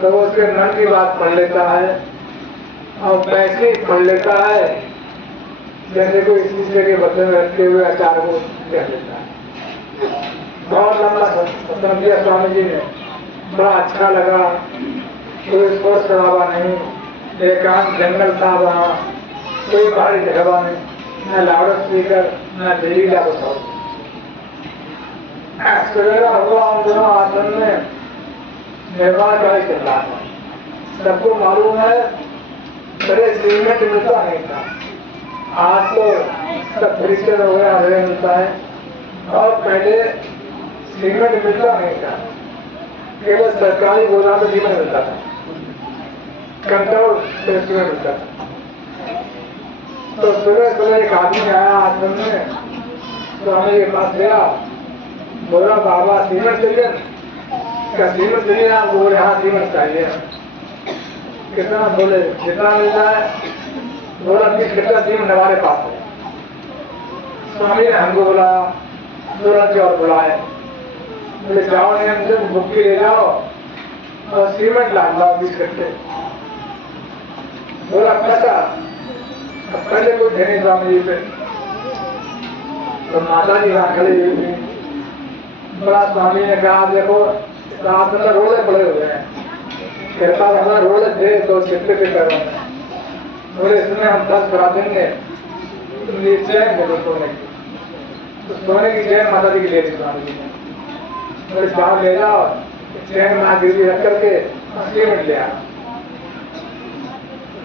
तो वो उसके मन की बात पढ़ लेता है और पैसे पढ़ लेता है, जैसे कोई शीशे के बदले में रखे हुए अचार को कह लेता है। बहुत लंबा सत्संग किया स्वामी जी ने, बड़ा अच्छा लगा। कोई शोर शराबा नहीं, एकांत जंगल था वहाँ, कोई बाहरी जगह नहीं, न लाउड स्पीकर न दिल्ली का बताओ। सवेरा हुआ उन दोनों आश्रम में निर्माण कार्य चल रहा था। सबको मालूम है पहले सीमेंट मिलता नहीं था, आज तो सब फ्रीजर हो गया, हरे मिलता है। और पहले सीमेंट मिलता नहीं था, केवल सरकारी गोदाम में सीमेंट मिलता था, कंट्रोल से सीमेंट मिलता था। तो सुबह सुबह एक आदमी आया आश्रम में, स्वामी के पास गया, बोला बाबा सीमेंट चाहिए क्या? सीमेंट चाहिए आपको? बोले हाँ सीमेंट चाहिए। कितना? बोले जितना मिलता है। बोला 20 कट्टा सीमेंट हमारे पास है। स्वामी ने हमको बोला, सूरज और बुलाए, बोले जाओ नियम से बुक्की ले जाओ और सीमेंट लाओ 20 कट्टे। बोला कैसा? पहले कुछ थे नहीं स्वामी जी पे, तो माता जी वहां खड़ी हुई थी। बड़ा स्वामी ने कहा देखो रात में रोले पड़े हुए हैं, कहता हमारा रोले थे तो चित्ते पे कर रहे हैं। बोले इसमें हम 10 करा देंगे, चैन बोलो सोने की। तो सोने की चैन माता जी की ले ली स्वामी जी ने। बोले बाहर ले जाओ, चैन माँ गिरवी रख करके सीमेंट ले आओ।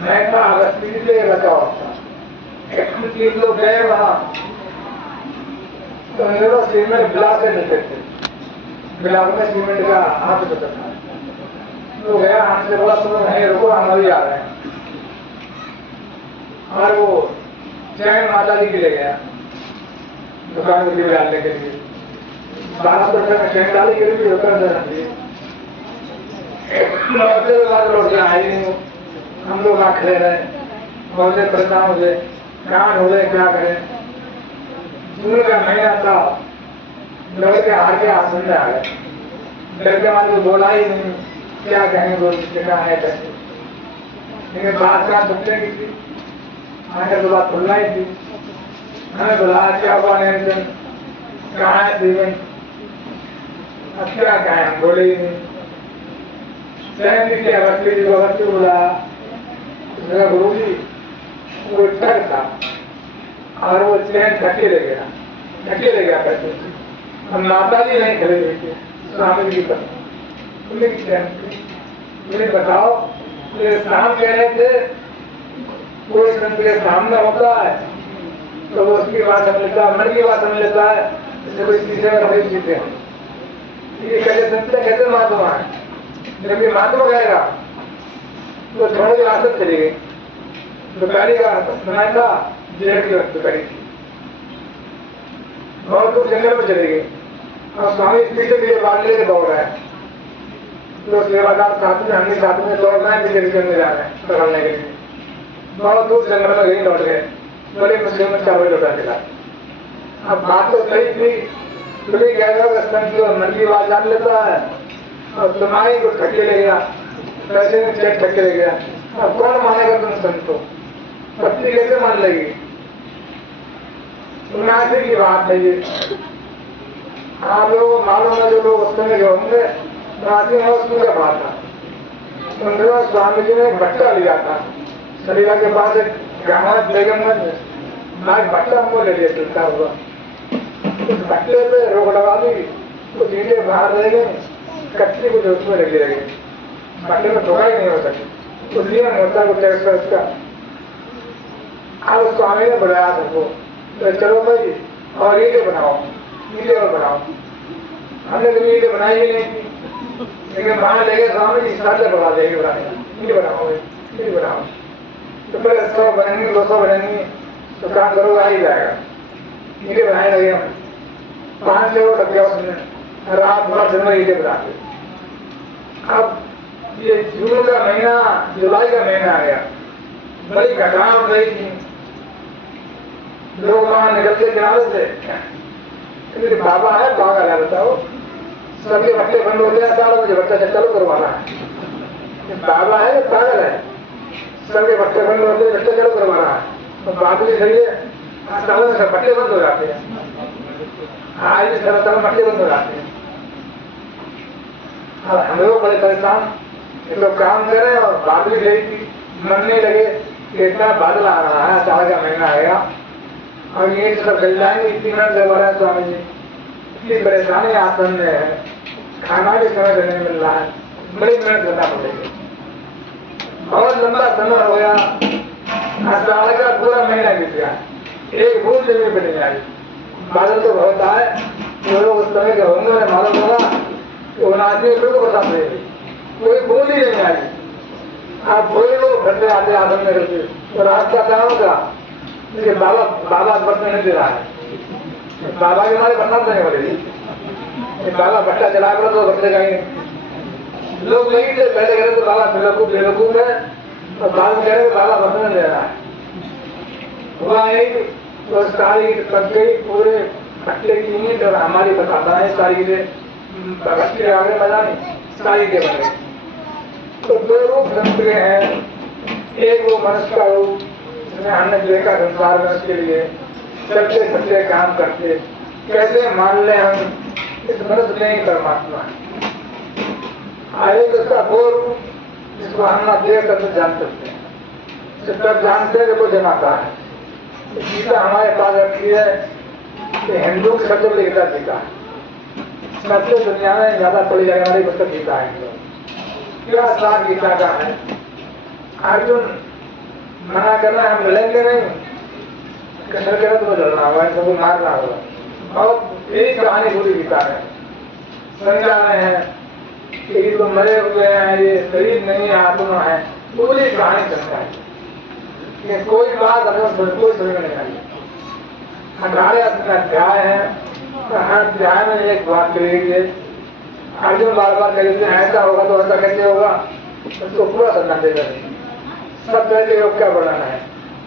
मैं कहा अगस्त से लगाओ। 3 लोग गए वहां, तो मेरा सीमेंट गिलास से मिलते थे, गिलास में सीमेंट का हाथ होता था। तो गया हमसे बोला तुम नहीं रुको, हम अभी आ रहे हैं। और वो चैन माता जी के ले गया दुकान में डालने के लिए। 1200 में चैन डाली के लिए दुकान से रख दी। लौट के आई नहीं, हम लोग आ खड़े रहे, बहुत परेशान हो गए, कहाँ ढूंढे क्या करें। जून का महीना था, लड़के हार के आश्रम में आ गए। लड़के वाले को बोला ही नहीं, क्या कहेंगे बोल कहा है कैसे। लेकिन बात कहाँ सुनने की थी, आगे तो बात खुलना ही थी। हमें बुलाया क्या हुआ निरंजन, कहाँ है सीमेंट? अब क्या कहें, हम बोले ही नहीं। सहन जी के अवस्थी जी को अवस्थी बुलाया, मेरा गुरु जी वो ठग था और वो चैन ढके ले गया पैसे। हम माता जी नहीं खड़े हुए थे, स्वामी जी पर मुझे बताओ, मेरे साम कह रहे थे कोई संत के सामने होता है तो वो उसकी बात समझ लेता है, मन की बात समझ लेता है, इससे कोई चीजें बड़ी चीजें हैं। ये कैसे संत कैसे महात्मा है? जब ये महात्मा कहेगा तो थोड़ी देर आसत चली गई। दोपहरी का समय था, जेठ की दोपहरी थी, बहुत दूर जंगल में चली गई और स्वामी पीछे पीछे बांधने के दौड़ रहे हैं। तो सेवादार साथ में हमने साथ में दौड़ रहे हैं, पीछे पीछे में जा रहे हैं पकड़ने के लिए। बहुत दूर जंगल में गई, लौट गए, बड़े मुश्किल में 4 बजे लौटा चला। अब बात तो सही थी, तुम्हें कहेगा संत जो मन की बात जान लेता है और तुम्हारी को ठके ले गया, पैसे में चेक ठके ले गया। अब कौन मानेगा तुम संत को? पत्नी कैसे मान लेगी? उन्नासी की बात है ये। आप लोगों को मालूम है, जो लोग उस समय जो होंगे, 89 में उसमें क्या बात था। उनका स्वामी जी ने एक भट्टा लिया था, सलीला के पास एक गाँव बेगमगंज, एक भट्टा हमको ले लिया चलता हुआ। उस भट्टे पे रोक लगा दी, कुछ ईंटें बाहर रह गई, कच्ची कुछ उसमें लगी रह गई, भट्टे में धोखा ही नहीं हो सकी। उस लिए होता कुछ उसका। अब स्वामी ने बुलाया सबको, तो चलो भाई और ईंटें बनाओ, ईंटें और बनाओ। हमने कभी ईंटें बनाई ही नहीं थी, लेकिन वहां ले गए स्वामी जी, साथ बना देंगे बनाने, ईंटें बनाओ, ईंटें बनाओ। तो पहले 100 बनेंगी, 200 बनेंगी, तो काम करो आ ही जाएगा। ईंटें बनाए लगे हम, 5 लोग लग गया उसमें, रात भर दिन में ईंटें बनाते। अब ये जून का महीना, जुलाई का महीना आ गया, बड़ी घटना हो रही थी। लोग वहां निकलते किनारे से, बाबा है, बाबा का बताओ, सबके भट्टे बंद होते हैं, 4 बजे भट्टा चलो करवाना है। बाबा है पागल है, सबके पट्टे बंद होते हैं, बच्चे चलो करवा रहा है, तो बाबू जी सही है, सब पट्टे बंद हो जाते हैं, आज भी सब पट्टे बंद हो जाते हैं। अब हम लोग बड़े परेशान, ये लोग काम करें और बात भी गई थी, मन नहीं लगे कि इतना बादल आ रहा है, अचानक का महीना आएगा और ये सब गल जाएंगे, इतनी मिनट से बोला स्वामी जी, इतनी परेशानी आसन में है, खाना भी समय देने मिल रहा है, बड़ी मेहनत करना पड़ेगी, बहुत लंबा समय हो गया, अचानक का पूरा महीना बीत गया, एक बूंद जमीन पर नहीं आई, बादल तो बहुत आए, जो लोग उस समय के होंगे उन्हें मालूम होगा कि उन आदमी को बता देंगे, कोई बूंद ही नहीं आई। आप बोले लोग घर से आते आदम में रहते, तो रात का काम होगा, लेकिन बाबा बरसने नहीं दे रहा है, बाबा के हमारे बरसात नहीं हो रही, बाबा भट्टा चला कर तो बरसे गए, लोग नहीं थे पहले कह रहे तो बाबा बेवकूफ है, और बाद में कह रहे बाबा बरसने नहीं दे रहा है। हुआ एक तो सारी कट गई, पूरे भट्टे की ईंट और हमारी बताता है सारी भट्टे आगे मजा नहीं, सारी के बने। तो दो रूप संत के हैं, एक वो मनुष्य का रूप जिसमें हमने देखा संसार में, उसके लिए सच्चे सच्चे काम करते, कैसे मान ले हम इस मनुष्य में ही परमात्मा है। एक उसका वो रूप जिसको हम ना देख कर जान सकते हैं, तब जानते हैं कि वो जमाता है। गीता हमारे पास रखी है कि हिंदू की सबसे बड़ी गीता गीता है, सबसे दुनिया में ज्यादा पढ़ी जाने वाली पुस्तक गीता है। क्या सार गीता का है, अर्जुन मना करना हम लड़ेंगे नहीं, कृष्ण कह तो लड़ना होगा, सबको मारना होगा, और एक कहानी पूरी गीता है समझा रहे हैं कि तो मरे हुए हैं, ये शरीर नहीं है, आत्मा है, पूरी कहानी समझा है। ये कोई बात अगर कोई समझ में नहीं आई। 18 अध्याय है, हर अध्याय में एक बात करेगी, अर्जुन बार बार कहेंगे ऐसा होगा तो ऐसा कैसे होगा, उसको पूरा समझा देगा। सब तरह के योग क्या वर्णन है,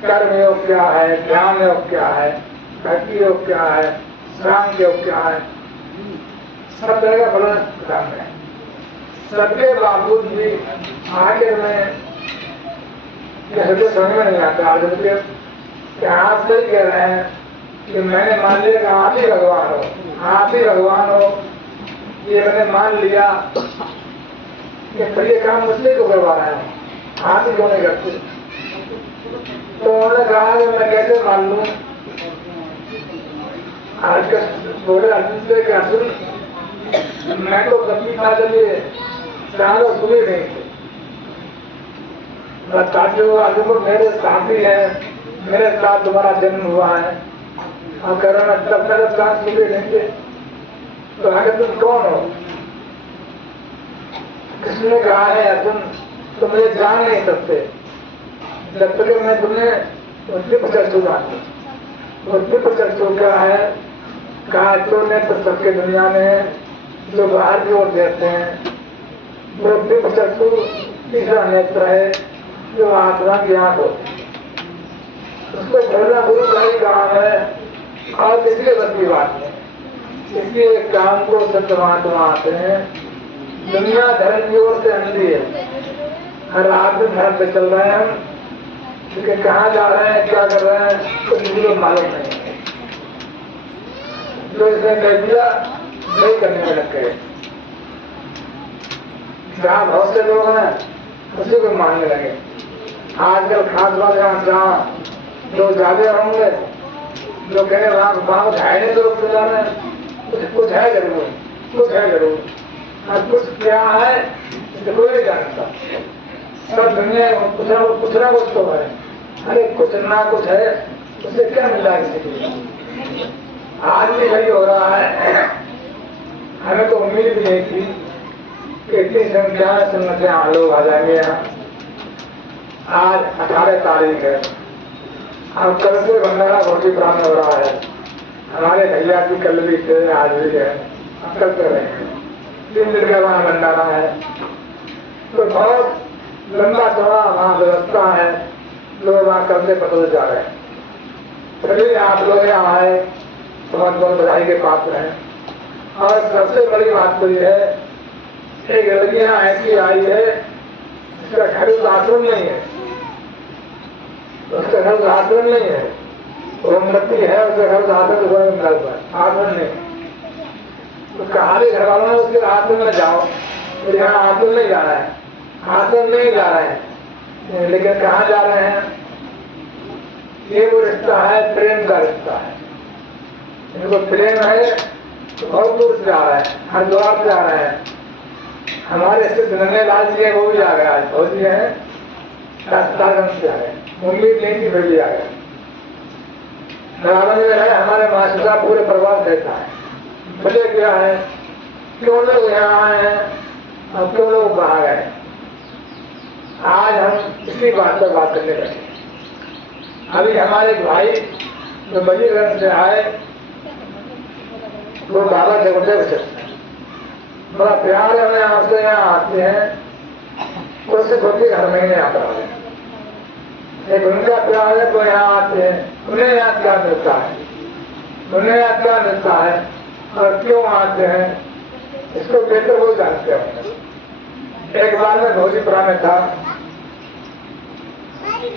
कर्म योग क्या है, ध्यान योग क्या है, भक्ति योग क्या है, सांख्य योग क्या है, सब तरह का वर्णन किताब में है। सबके बावजूद भी आखिर में हृदय समझ में नहीं आता अर्जुन के, आप सही कह रहे हैं कि मैंने मान लिया कि आप ही भगवान हो, आप ही भगवान हो, ये मैंने मान लिया कि फिर ये काम मुझसे क्यों करवा रहे हैं, आप ही क्यों नहीं करते। तो उन्होंने कहा कि मैं कैसे मान लूं, आज का बोले अर्जुन से कि अर्जुन मैं तो कभी था जब ये सालों सुने नहीं थे, बताते हो अर्जुन को मेरे साथी है, मेरे साथ तुम्हारा जन्म हुआ है, और करो मैं तब तक साथ सुने नहीं थे, तो आगे तुम कौन हो। कृष्ण ने कहा है अर्जुन तुम मुझे जान नहीं सकते, जब तक मैं तुम्हें दिव्य चक्षु जानू। और दिव्य चक्षु क्या है, कहा तो नेत्र सबके दुनिया में जो बाहर की ओर देखते हैं, वो दिव्य चक्षु तीसरा नेत्र है जो आत्मा की आंख होती है, उसको भरना गुरु का ही काम है, और किसी के बस की बात नहीं। इसलिए काम को संत महात्मा आते हैं, दुनिया धर्म की ओर से अंधी है, हर आदमी धर्म पे चल रहे हैं हम, लेकिन कहाँ जा रहे हैं क्या कर रहे हैं तो किसी को मालूम नहीं है। जो इसने कह दिया नहीं करने में लग गए, जहाँ बहुत से लोग हैं उसी को मानने लगे। आजकल खास बात जहाँ लोग ज्यादा होंगे, लोग कहेंगे वहाँ है तो कुछ है जरूर, कुछ है जरूर, और कुछ क्या है कोई नहीं जानता। सब दुनिया कुछ ना कुछ तो है, अरे कुछ ना कुछ है, उससे क्या मिल रहा है किसी को। आज भी यही हो रहा है, हमें तो उम्मीद भी नहीं थी कि इतनी संख्या में लोग आ जाएंगे यहाँ। आज 18 तारीख है, अब कल से भंडारा भोटी प्रारंभ हो रहा है। हमारे भैया की कल भी थे, आज भी है, अब कल कर रहे हैं, 3 दिन का वहाँ भंडारा है। तो बहुत लंबा चौड़ा वहाँ व्यवस्था है, लोग वहाँ करने पसंद जा रहे हैं। सभी आप लोग यहाँ आए, बहुत बहुत बधाई के पात्र हैं। और सबसे बड़ी बात तो ये है, एक लड़की यहाँ ऐसी आई है उसका घर उस आश्रम नहीं है, उसका घर उस आश्रम नहीं है। वो मृत्यु है, उसका घर उस आश्रम को मिला हुआ है, आश्रम नहीं। उसका आधे घर वालों ने उसके आश्रम में जाओ, तो यहाँ आश्रम नहीं जा रहा है, आश्रम नहीं जा रहे हैं, लेकिन कहाँ जा रहे हैं? ये वो रिश्ता है, प्रेम का रिश्ता है। इनको प्रेम है तो बहुत दूर से जा रहा है, हरिद्वार से आ रहे हैं। हमारे सिद्ध नंदलाल जी है, वो भी आ गया है, फौजी है, राजस्थान से आ गए, उम्मीद नहीं थी, फिर भी आ गया। नारायण में है, हमारे मास्टर साहब पूरे प्रवास रहता है, बोले क्या है, क्यों लोग यहाँ आए हैं और क्यों लोग बाहर गए। आज हम इसी बात पर बात करने लगे। अभी हमारे भाई जो बजीरगंज से आए, वो बाबा जगदेव से बड़ा प्यार है, हमें आपसे यहाँ आते हैं तो सिर्फ होती हर महीने आता है। एक उनका प्यार है तो यहाँ आते हैं, उन्हें यहाँ क्या मिलता है, उन्हें यहाँ क्या मिलता है और क्यों आते हैं, इसको बेहतर वो जानते हैं। एक बार मैं भोजीपुरा में था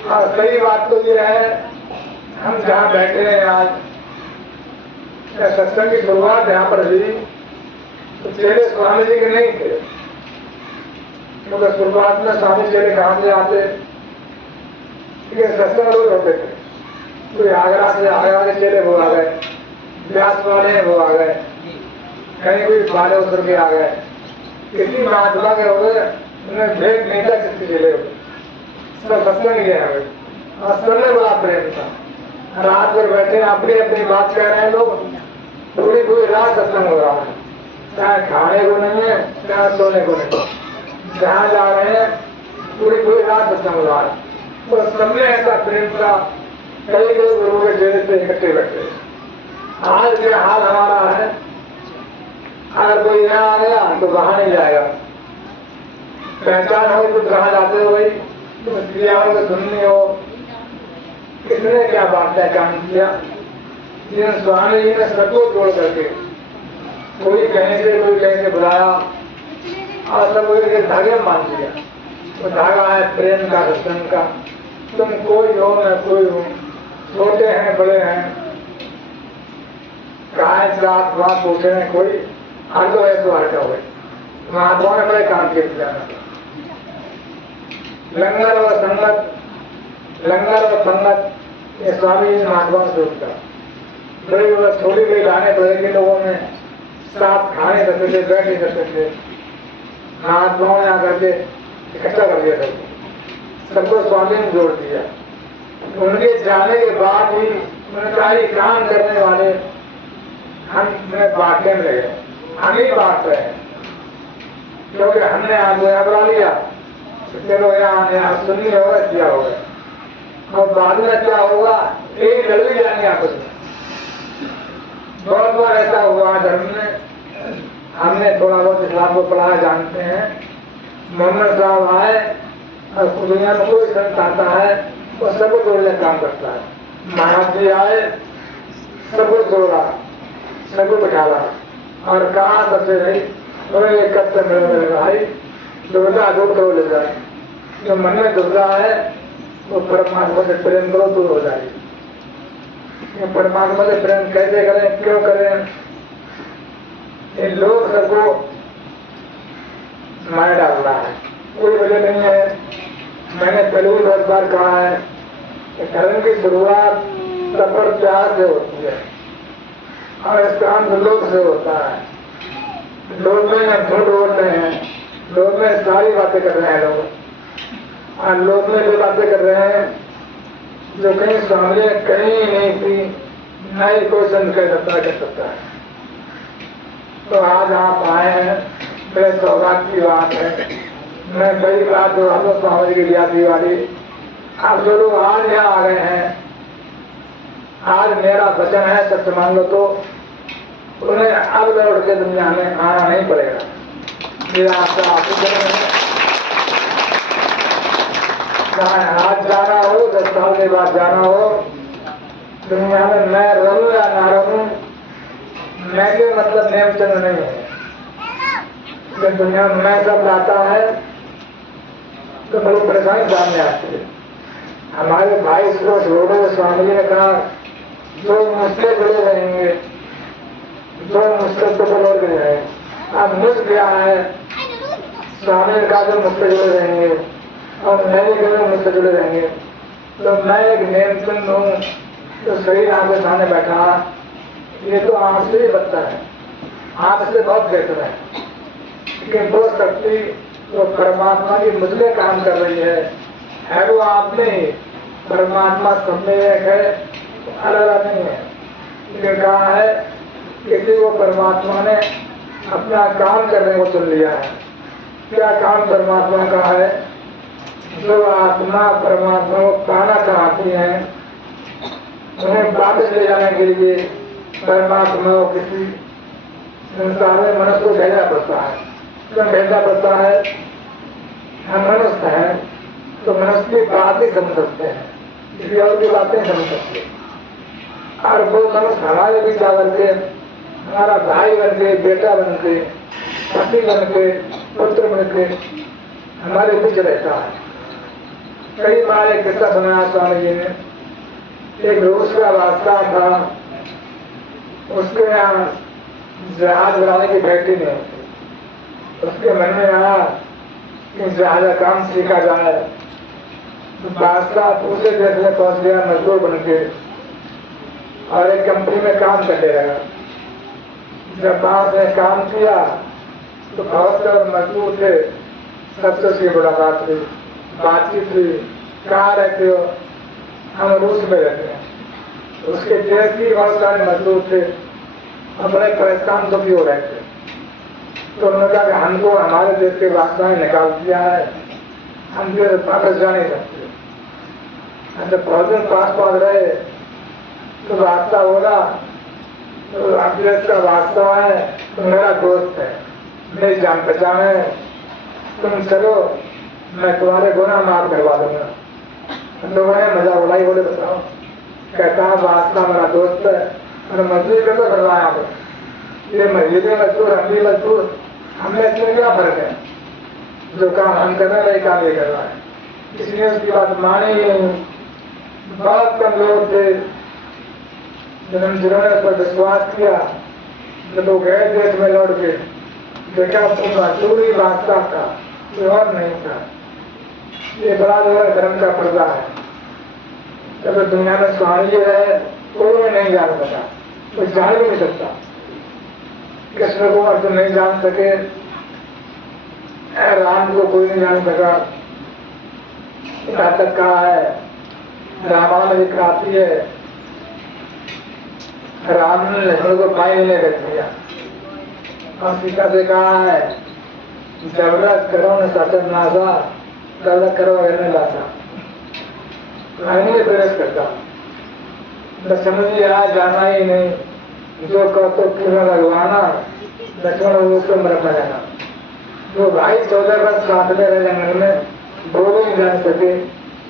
और सही बात तो ये है, हम जहाँ बैठे हैं आज, सत्संग की शुरुआत यहाँ पर हुई तो चेले स्वामी जी के नहीं थे, क्योंकि शुरुआत में स्वामी चेले कहाँ से आते, सत्संग रोज होते थे। कोई आगरा से आगरा के चेले वो आ गए, व्यास वाले वो आ गए, कहीं कोई बाले उतर के आ गए, किसी महात्मा के हो गए, उन्हें भेद नहीं था किसी चेले हो, सब सत्संग गए हमें और सबने बड़ा प्रेम था। रात भर बैठे अपनी अपनी बात कह रहे हैं लोग, पूरी पूरी रात सत्संग हो रहा है, चाहे खाने को नहीं है चाहे सोने को नहीं, जहाँ जा रहे हैं पूरी पूरी रात सत्संग हो रहा है। तो सबने ऐसा प्रेम था, कई कई गुरु के चेहरे से इकट्ठे बैठे। आज के हाल हमारा है, अगर कोई यहाँ आ गया तो वहां नहीं जाएगा, पहचान हो तो कहाँ जाते हो भाई, तो क्रियाओं को सुननी हो, किसने क्या बात पहचान किया, जिन स्वामी जी ने सबको जोड़ करके, कोई कहीं से बुलाया और सब एक धागे मान लिया। वो धागा है प्रेम का, रसन का। तुम कोई हो मैं कोई हूँ, छोटे हैं बड़े हैं, कहा जात बात पूछे हैं, कोई हर तो है तो हर का हुए। महात्मा ने बड़े काम किए लंगर और संगत, लंगर और संगत, ये स्वामी जी महात्मा से उठता बड़ी थोड़ी बड़ी लाने पड़ेगी, लोगों में साथ खाने सकते थे, बैठ नहीं सकते थे। महात्माओं ने आकर के इकट्ठा कर दिया सबको स्वामी ने जोड़ दिया। उनके जाने के बाद ही उनका काम करने वाले हमें बांटने में लगे, हम ही बांट रहे हैं, क्योंकि हमने आपको यहाँ बुला लिया, चलो यहाँ सुननी होगा, क्या होगा और बाद में क्या होगा, एक लड़ भी जाएंगे आपस में। बहुत बार ऐसा हुआ धर्म में, हमने थोड़ा बहुत इस्लाम को पढ़ा जानते हैं। मोहम्मद साहब आए और दुनिया में कोई संत आता है वो सबको जोड़ने काम करता है। महाराज जी आए, सबको जोड़ा, सबको बैठाला और कहा सबसे नहीं, बोले एक कब तक मेरे भाई दुर्गा दूर करो ले जाए, जो मन में दुर्गा है वो परमात्मा से प्रेम करो दूर हो जाएगी। परमात्मा से प्रेम कैसे करें, क्यों करें, इन लोग सबको मार डाल रहा है, कोई वजह नहीं है। मैंने पहले भी बहुत बार कहा है कि धर्म की शुरुआत तपर प्यार से होती है और इसका अंत लोभ से होता है। लोग में झूठ बोल रहे हैं, लोग में सारी बातें कर रहे हैं लोग, और लोग में जो बातें कर रहे हैं जो कहीं सामने कहीं नहीं थी, न ही कोई संत कर सकता है। तो आज आप आए हैं, मेरे सौभाग्य की बात है। मैं कई बात जो हम लोग स्वामी की यादी वाली, आप जो लोग आज यहाँ आ गए हैं, आज मेरा वचन है सत्य मान लो तो उन्हें अब लौट के दुनिया में आना नहीं पड़ेगा। मेरा आपका आज जाना हो, 10 साल के बाद जाना हो, दुनिया में मैं रहूं या ना रहूं, मैं के मतलब नेमचंद नहीं है। जब दुनिया में मैं सब लाता है तो बड़ी परेशानी सामने आती है। हमारे भाई सुरेश रोडे स्वामी जी ने कहा जो मुझसे जुड़े रहेंगे, जो मुझसे तो जुड़े रहे, अब मुझ गया है स्वामी ने कहा जो मुझसे जुड़े रहेंगे और मैंने कहा मुझसे जुड़े रहेंगे। तो मैं एक नेमचंद हूँ तो शरीर आपके सामने बैठा, ये तो आपसे ही बदतर है, आपसे बहुत बेहतर है, लेकिन वो शक्ति वो परमात्मा की मुझे काम कर रही है वो आप में। परमात्मा सब में एक है, अलग अलग नहीं है। लेकिन कहा है किसी को परमात्मा ने अपना काम करने को चुन लिया है। क्या काम परमात्मा का है? जो आत्मा परमात्मा को पाना चाहती है उन्हें वापस ले जाने के लिए परमात्मा को किसी संसार में मनुष्य को भेजना पड़ता है। क्यों भेजना पड़ता है? हम मनुष्य हैं तो मनुष्य की बात ही समझ सकते हैं, किसी और की बातें समझ सकते। और वो मनुष्य हमारे बीच आकर के हमारा भाई बन के, बेटा बन के, पति बन के, पुत्र बन के हमारे बीच रहता है। कई बार एक किस्सा सुनाया स्वामी जी ने। एक रूस का बादशाह था, उसके यहाँ जहाज बनाने की फैक्ट्री नहीं होती। उसके मन में आया कि जहाज का काम सीखा जाए। तो बादशाह दूसरे देश में पहुंच गया मजदूर बन के और एक कंपनी में काम करने लगा। जब बात ने काम किया तो बहुत सारे मजदूर थे, सबसे उसकी मुलाकात हुई, बातचीत हुई। कहाँ रहते हो? हम रूस में रहते हैं। उसके देश की बहुत सारे मजदूर थे, अपने परेशान दुखी हो रहे थे। तो उन्होंने कहा कि हमको हमारे देश के बादशाह ने निकाल दिया है, हम फिर वापस जा नहीं सकते। जब बहुत दिन पास रहे तो बादशाह बोला तो आप देश का बादशाह है तो मेरा दोस्त है, मेरी जान पहचान है, तुम चलो मैं तुम्हारे गुनाह माफ करवा दूंगा। लोगों ने मजा उड़ाई, बोले बताओ। कहता है बादशाह मेरा दोस्त है और मजदूरी कर तो करवाया आप, ये मस्जिदे मजदूर हम भी मजदूर, हमने इसमें क्या फर्क है? जो काम हम कर रहे हैं वही काम ये कर रहा है। इसलिए उसकी बात माने ही नहीं। बहुत कम लोग थे जिन्होंने उस पर विश्वास किया। जब वो गए देश में लौट के देखा मजदूरी बादशाह का, कोई और नहीं था। ये बड़ा जो है धर्म का पर्दा है। जब दुनिया में स्वामी जी रहे कोई नहीं जान सका, कोई जान भी नहीं सकता। कृष्ण को अर्जुन नहीं जान सके, राम को कोई नहीं जान सका। यहाँ तक कहा है, रामायण में लिखा आती है, राम ने लक्ष्मण को पानी नहीं रख दिया और सीता से कहा है जबरत करो न सचन नासा, जबरत करो रहने लासा। प्रवेश करता लक्ष्मण जी आज जाना ही नहीं, जो कहो तो क्यों लगवाना, लक्ष्मण उसको मरना जाना। जो भाई 14 वर्ष साथ में रहे जंगल में, वो भी नहीं जान सके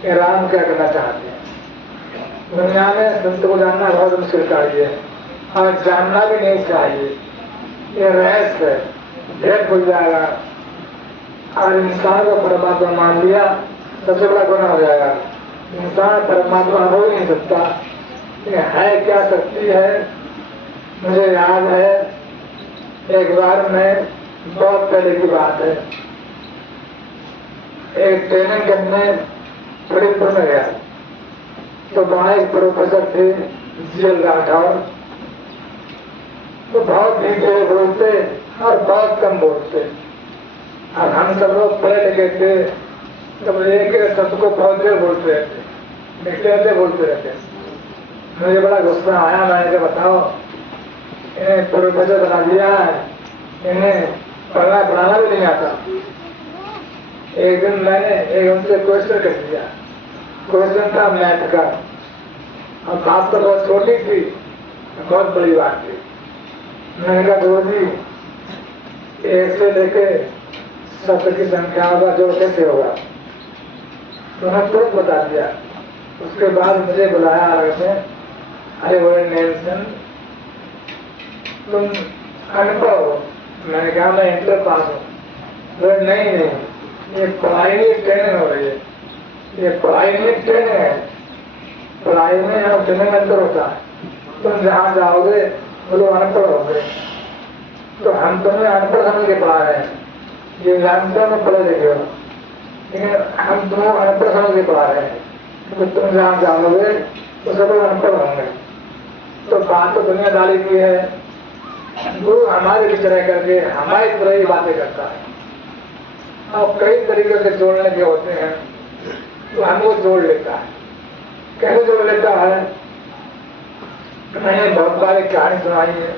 कि राम क्या करना चाहते हैं। दुनिया में संत को जानना बहुत मुश्किल कार्य है और जानना भी नहीं चाहिए। ये रहस्य है, भेद खुल जाएगा और इंसान को परमात्मा मान लिया सबसे बड़ा गुनाह हो जाएगा। इंसान परमात्मा हो ही नहीं सकता। है क्या शक्ति है? मुझे याद है एक बार मैं, बहुत पहले की बात है, एक ट्रेनिंग करने फरीदपुर में गया। तो वहाँ एक प्रोफेसर थे जीएल राठौर, तो बहुत मीठे बोलते और बहुत कम बोलते। और हम सब लोग पढ़े लिखे थे, तब एक शब्द को बहुत देर बोलते रहते, निकले रहते, बोलते रहते। मुझे बड़ा गुस्सा आया। मैंने कहा बताओ, इन्हें प्रोफेसर बना दिया है, इन्हें पढ़ना पढ़ाना भी नहीं आता। एक दिन मैंने एक उनसे क्वेश्चन कर दिया। क्वेश्चन था मैथ का, और बात तो बहुत छोटी थी, बहुत बड़ी बात थी। मैंने कहा गुरु जी, 1 से लेके 7 की संख्या का जोड़ कैसे होगा? तो उन्होंने तुरंत बता दिया। उसके बाद मुझे बुलाया अलग में, अरे वो नेल्सन तुम अनुभव हो? मैंने कहा मैं इंटर पास हूँ। नहीं नहीं, ये पढ़ाई में ट्रेनिंग हो रही है, ये पढ़ाई में ट्रेनिंग है। पढ़ाई में और ट्रेनिंग में अंतर होता है। तुम जहाँ जाओगे वो लोग अनपढ़ होंगे, तो हम तुम्हें अनपढ़ समझ के पढ़ा रहे हैं। ये जानते हो पढ़े लिखे हो, लेकिन हम तुम्हें अनपढ़ समझ के पढ़ा रहे हैं। तो तुम जहाँ जाओगे तो सब लोग अनपढ़ होंगे। तो बात तो दुनियादारी की है। गुरु हमारे बीच रह करके हमारी तरह ही बातें करता है और कई तरीके से जोड़ने के होते हैं, तो हमको जोड़ लेता है। कैसे जोड़ लेता है? मैंने बहुत बार एक कहानी सुनाई है।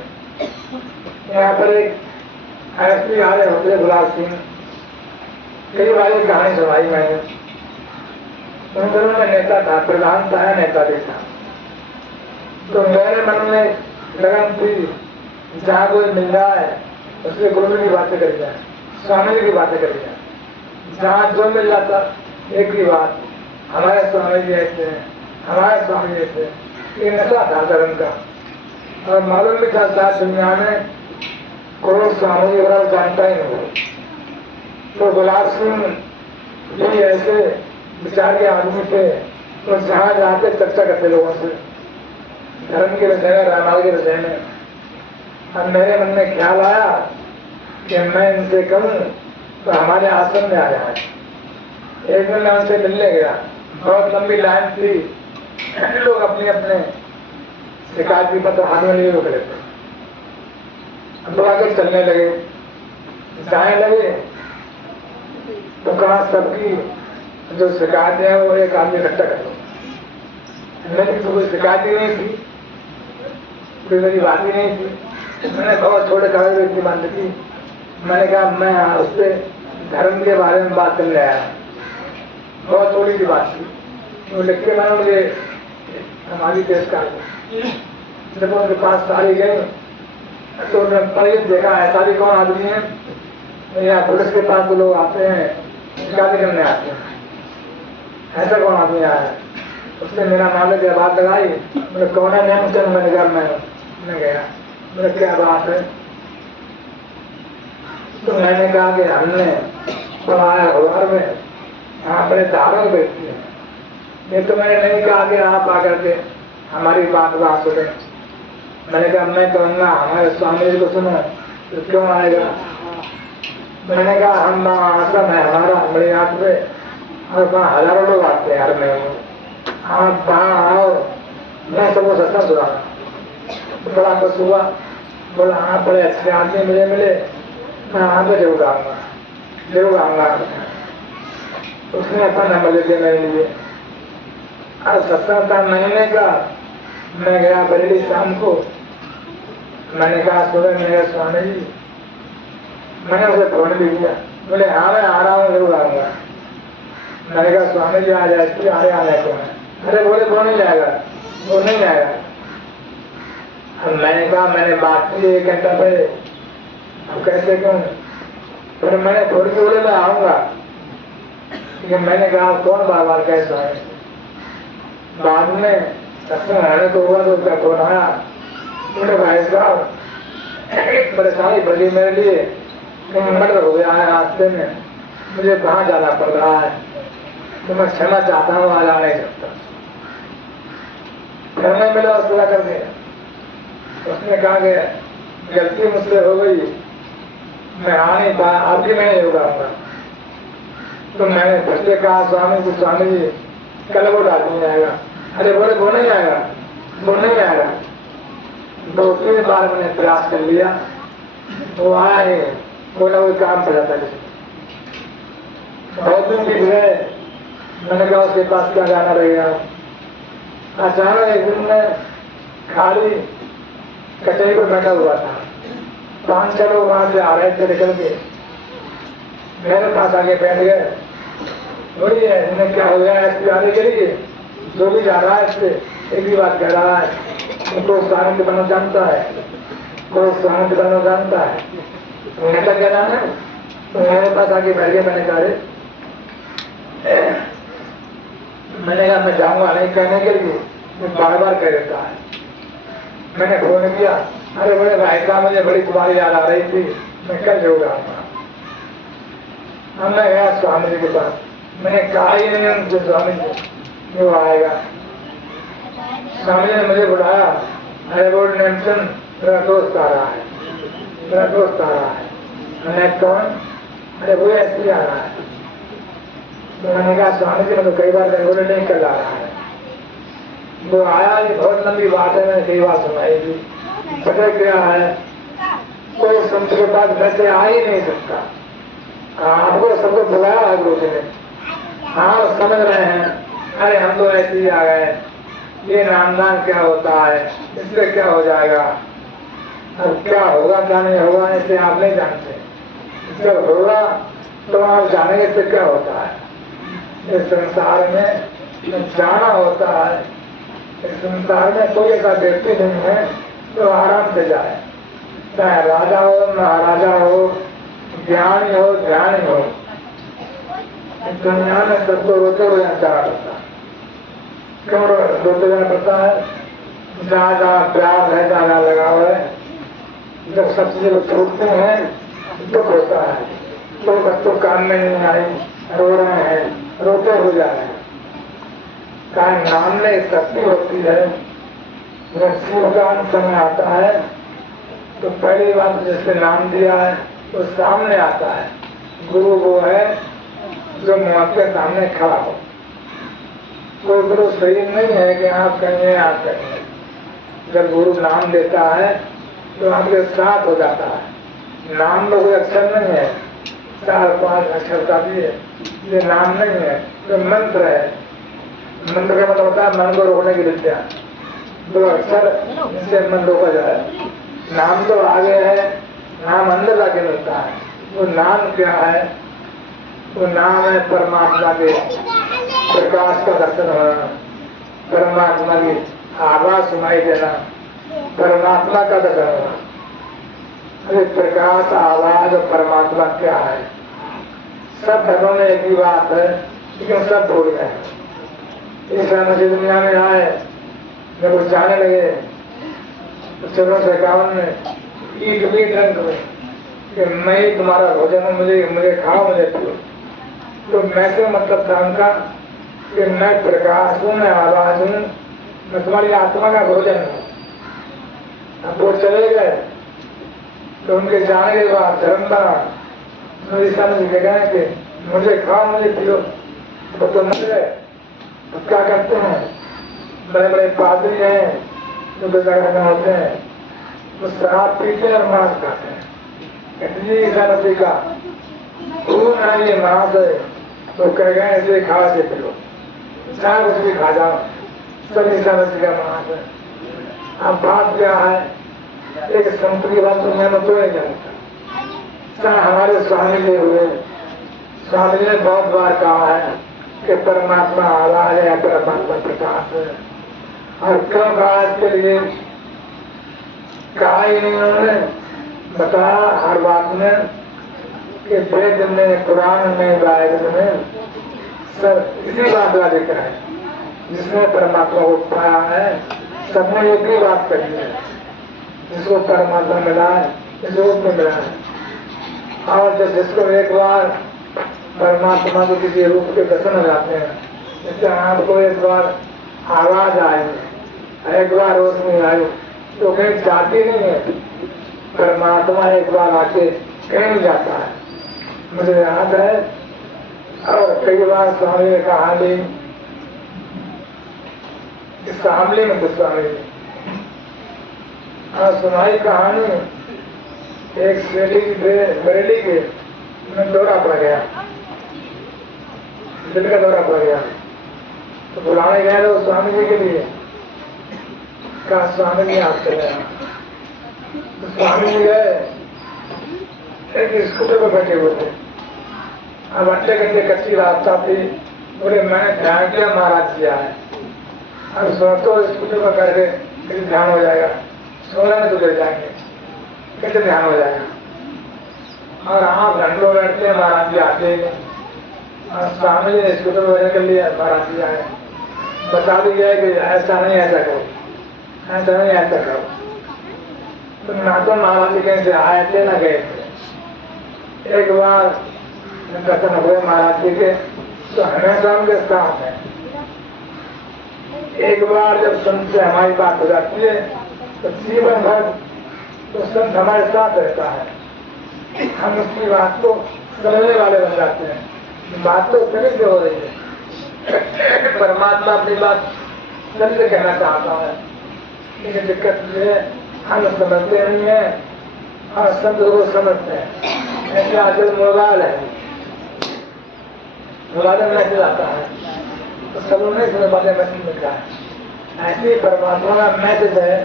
यहाँ पर एक एसपी आ रहे होते गुलाब सिंह, कई बार एक कहानी सुनाई मैंने। उन दोनों में नेता था, प्रधान था या नेता भी था। तो मेरे मन में लगन थी, जहाँ कोई मिल जाए उससे गुरु की बातें करी जाए, स्वामी जी की बातें करी जाए। जहाँ जो मिल जाता एक ही बात, हमारे स्वामी जी ऐसे हैं, हमारे स्वामी जी ऐसे। ये नशा था धर्म का। और मालूम भी था दुनिया में कोई स्वामी जी बराबर जानता ही नहीं। तो गुलाब सिंह भी ऐसे विचार के आदमी थे, तो जहाँ जाते चर्चा करते लोगों से धर्म के विषय में, रामायण के विषय में। अब मेरे मन में ख्याल आया कि मैं इनसे कहूँ तो हमारे आश्रम में आ जाए। एक दिन मैं उनसे मिलने गया, बहुत लंबी लाइन थी, लोग अपने अपने शिकायती पत्र हाथ में लिए खड़े थे। अब आगे चलने लगे, जाने लगे तो कहा सबकी जो शिकायतें हैं वो एक आदमी इकट्ठा कर लो। मेरी तो कोई शिकायत ही नहीं थी, कोई मेरी बात ही नहीं थी। मैंने बहुत छोटे कागज की बात की। मैंने कहा मैं उससे धर्म के बारे में बात करने आया, बहुत थोड़ी सी बात थी। वो लिख के मैंने मुझे हमारी देश का जब उनके पास सारी गई तो उन्होंने पढ़ी देखा ऐसा भी कौन आदमी है। यहाँ पुलिस के पास तो लोग आते हैं, शिकायत करने आते हैं, ऐसा कौन आदमी आया है? उसने मेरा नाम की बात लगाई। मैंने कौन है नाम चल, मैंने कहा मैं गया। मैंने क्या बात है? तो मैंने कहा कि हमने पढ़ाया अखबार में यहाँ बड़े धार्मिक व्यक्ति है। ये तो मैंने नहीं कहा कि आप आकर के हमारी बात सुने। मैंने कहा मैं कहूँगा हमारे स्वामी जी को सुनो तो क्यों आएगा? मैंने कहा हम आश्रम है हमारा बड़े हाथ पे, और वहाँ हजारों लोग आते हैं हर महीने। आप वहाँ आओ, मैं सबको सत्संग सुनाऊंगा। तो बड़ा खुश हुआ, बोला हाँ बड़े अच्छे आदमी मुझे मिले, मैं वहाँ पे जरूर आऊँगा, जरूर आऊँगा। उसने अपना नंबर ले दिया मेरे लिए। और सत्संग था महीने का। मैं गया बरेली शाम को। मैंने कहा सुबह मेरे स्वामी जी, मैंने उसे फोन भी किया। बोले हाँ मैं आ रहा हूँ, जरूर आऊँगा। मैंने कहा स्वामी जी आ जाए, आने को है। अरे बोले वो नहीं जाएगा, वो नहीं आएगा। अब मैंने कहा मैंने बात की 1 घंटा पहले, अब कैसे क्यों? फिर मैंने थोड़ी बोले मैं आऊँगा, लेकिन मैंने कहा कौन बार बार कैसा है? बाद में सत्संग आने को हुआ तो उसका फोन आया। बोले भाई साहब परेशानी बढ़ी मेरे लिए, कहीं मर्डर हो गया है रास्ते में, मुझे कहाँ जाना पड़ रहा है, तो मैं क्षमा चाहता हूँ, आज आ नहीं सकता। घर में मिला और पूरा कर दिया। उसने कहा कि गलती मुझसे हो गई, मैं आ नहीं पाया, आपकी मैं नहीं होगा। तो मैंने फिर से कहा स्वामी जी कल वो डाल नहीं आएगा। अरे बोले वो नहीं आएगा, वो नहीं आएगा। 2-3 बार मैंने प्रयास कर लिया, वो आया ही, कोई ना कोई काम पड़ जाता है। बहुत दिन बीत गए, मैंने कहा उसके पास क्या जाना रहेगा। अचानक एक दिन में खाली कचहरी पर बैठा हुआ था, 5-6 लोग वहां से आ रहे थे निकल के, मेरे पास आगे बैठ गए। बोलिए इन्हें क्या हो गया? एसपी आने के लिए जो भी जा रहा है इससे एक ही बात कह रहा है, उनको स्वागत बनना जानता है, को स्वागत बनना जानता है। नेता क्या नाम है? तो मेरे पास आगे बैठ गए। मैंने कहा मैं जाऊंगा नहीं कहने के लिए, वो बार बार कह देता है। मैंने फोन किया, अरे बड़े भाई साहब मुझे बड़ी तुम्हारी याद आ रही थी, मैं कल जरूर आऊंगा। हमने गया स्वामी जी के पास, मैंने कहा ही नहीं उनसे स्वामी जी वो आएगा। स्वामी जी ने मुझे बुलाया, अरे वो नेमचंद मेरा दोस्त आ रहा है, मेरा दोस्त आ रहा है। मैंने कौन? अरे वो ऐसे आ रहा है। तो मैंने कहा स्वामी जी ने तो कई बार बोले नहीं कल आ रहा है। वो आया, ये बहुत लंबी बात है, मैंने कई बार सुनाई थी। पता क्या है, कोई संत के पास वैसे आ ही नहीं सकता। आपको सबको बुलाया है गुरु जी ने, हाँ समझ रहे हैं, अरे हम तो ऐसे ही आ गए, ये नामदान क्या होता है, इससे क्या हो जाएगा, अब क्या होगा क्या नहीं होगा इसे आप नहीं जानते, जब होगा तो आप जानेंगे इससे क्या होता है। इस संसार में जाना होता है, इस संसार में कोई ऐसा व्यक्ति नहीं है तो आराम से जाए, चाहे राजा हो महाराजा हो, ज्ञानी हो ध्यानी हो। दुनिया में सबको रोते हुए जाना पड़ता है। क्यों रोते जाना पड़ता है? जहाँ जहाँ प्यार है, जहाँ जहाँ लगाव है, जब सब चीजें छूटते हैं दुख होता है। तो बच्चों काम में नहीं आई, रो रहे हैं, रोते हो जा रहे हैं। कारण नाम में शक्ति होती है। जब शिव का समय आता है तो पहली बात जिसने नाम दिया है वो सामने आता है। गुरु वो है जो मौत के सामने खड़ा हो। कोई गुरु सही नहीं है कि आप कहिए आप कहिए। जब गुरु नाम देता है तो आपके साथ हो जाता है। नाम तो कोई अक्षर नहीं है, 4-5 अक्षर का भी है, ये नाम नहीं है, ये मंत्र है। मंत्र का मतलब होता है मन को रोकने की विद्या। 2 अक्षर जिससे मन रोका जाए। नाम तो आगे है, नाम अंदर जाके मिलता है। वो नाम क्या है? वो नाम है परमात्मा के प्रकाश का दर्शन होना, परमात्मा की आवाज सुनाई देना, परमात्मा का दर्शन होना। अरे प्रकाश, आवाज और परमात्मा क्या है? सब धर्मों में एक ही बात है, लेकिन सब भूल गए। ईसा मसीह दुनिया में आए, जब वो जाने लगे 1451 में ईट भी रंग में कि मैं ही तुम्हारा भोजन हूँ, मुझे खाओ, मुझे पियो। तो मैं से मतलब था उनका कि मैं प्रकाश हूँ, मैं आवाज हूँ, मैं तुम्हारी आत्मा का भोजन हूँ। अब वो चले गए तो उनके जाने के बाद धर्मदास ईसा मसीह गए कि मुझे खाओ, मुझे पियो। तो मर गए। तो क्या करते हैं? बड़े बड़े पादरी हैं जो बेजाना होते हैं, वो शराब पीते हैं और मांस खाते हैं। जी ईसा मसीह का खून है ये, मांस है। तो कह गए ऐसे खा से पिलो, चाहे कुछ भी खा जाओ, सब ईसा मसीह का मांस है। अब बात क्या है? एक संत की बात दुनिया में तो नहीं जानता। चाहे हमारे स्वामी जी हुए, स्वामी जी ने बहुत बार कहा है कि परमात्मा आवाज है, परमात्मा प्रकाश है। और क्यों कहा इसके लिए? कहा ही नहीं उन्होंने, बताया हर बात में कि वेद में, कुरान में, बाइबल में सब इसी बात का जिक्र है। जिसने परमात्मा को पाया है सबने एक ही बात कही है, जिसको परमात्मा मिला है इस रूप में मिला है। और जब जिसको एक बार परमात्मा को किसी रूप के दर्शन हो जाते हैं, जैसे आपको एक बार आवाज आई, एक बार रोशनी आई, तो कहीं जाती नहीं है। परमात्मा एक बार आके कहीं जाता है। मुझे याद है और कई बार स्वामी ने कहानी शामली में कुछ स्वामी सुनाई कहानी। एक बरेली के में दौरा पड़ गया, दिल का दौरा पड़ गया। तो बुलाने गए तो स्वामी जी के लिए कहा स्वामी जी आप चले। तो स्वामी जी गए, एक स्कूटर पर बैठे हुए थे। अब अच्छे घंटे कच्ची रास्ता थी। बोले मैंने ध्यान किया महाराज जी आए। अब सोचो स्कूटर पर करके कैसे ध्यान हो जाएगा, सोने में तो गिर जाएंगे, कैसे ध्यान हो जाएगा। और आप घंटों बैठते हैं, महाराज जी आते हैं। और स्वामी जी ने स्कूटर पर कर लिया, महाराज जी आए, बता दिया कि ऐसा नहीं ऐसा करो, ऐसा नहीं ऐसा करो। तो ना तो महाराज जी कहीं से आए थे ना गए थे। एक बार कथन हुए महाराज जी के, तो हमेशा उनके साथ है। एक बार जब संत से हमारी बात हो जाती है तो जीवन भर तो संत हमारे साथ रहता है। हम उसकी बात को समझने वाले बन जाते हैं। बात तो सभी से हो रही है, परमात्मा अपनी बात सभी से कहना चाहता है, लेकिन दिक्कत ये है हम समझते नहीं है और संत को समझते हैं। ऐसे आजकल मोबाइल है, मोबाइल में मैसेज आता है तो सब लोग नहीं समझ पाते मैसेज मिल रहा है। ऐसे परमात्मा का मैसेज है